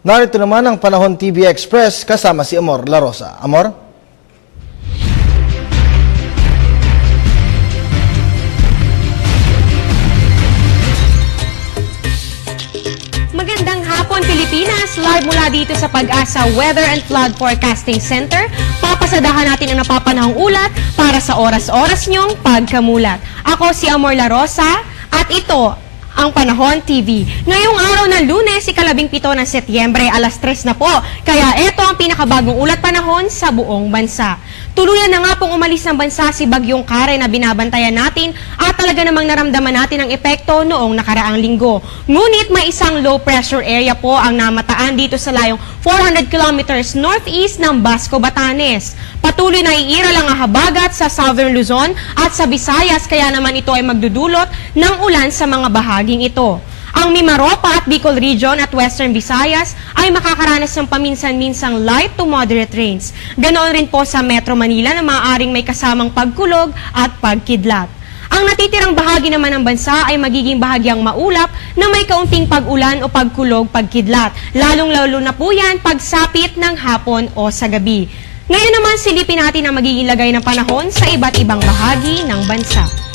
Narito naman ang Panahon TV Express kasama si Amor La Rosa. Amor? Magandang hapon, Pilipinas! Live mula dito sa Pag-asa Weather and Flood Forecasting Center, papasadahan natin ang napapanahong ulat para sa oras-oras niyong pagkamulat. Ako si Amor La Rosa at ito ang Panahon TV. Ngayong araw ng Lunes, ika-17 ng Setyembre, alas 3 na po. Kaya ito ang pinakabagong ulat panahon sa buong bansa. Tuluyan na nga pong umalis ng bansa si Bagyong Karen na binabantayan natin at talaga namang naramdaman natin ang epekto noong nakaraang linggo. Ngunit may isang low pressure area po ang namataan dito sa layong 400 kilometers northeast ng Basco, Batanes. Patuloy na iira lang ang habagat sa Southern Luzon at sa Visayas, kaya naman ito ay magdudulot ng ulan sa mga bahaging ito. Ang Mimaropa at Bicol Region at Western Visayas ay makakaranas ng paminsan-minsang light to moderate rains. Ganoon rin po sa Metro Manila na maaaring may kasamang pagkulog at pagkidlat. Ang natitirang bahagi naman ng bansa ay magiging bahagyang maulap na may kaunting pag-ulan o pagkulog, pagkidlat. Lalong-lalo na po yan pagsapit ng hapon o sa gabi. Ngayon naman silipin natin ang magiging lagay ng panahon sa iba't ibang bahagi ng bansa.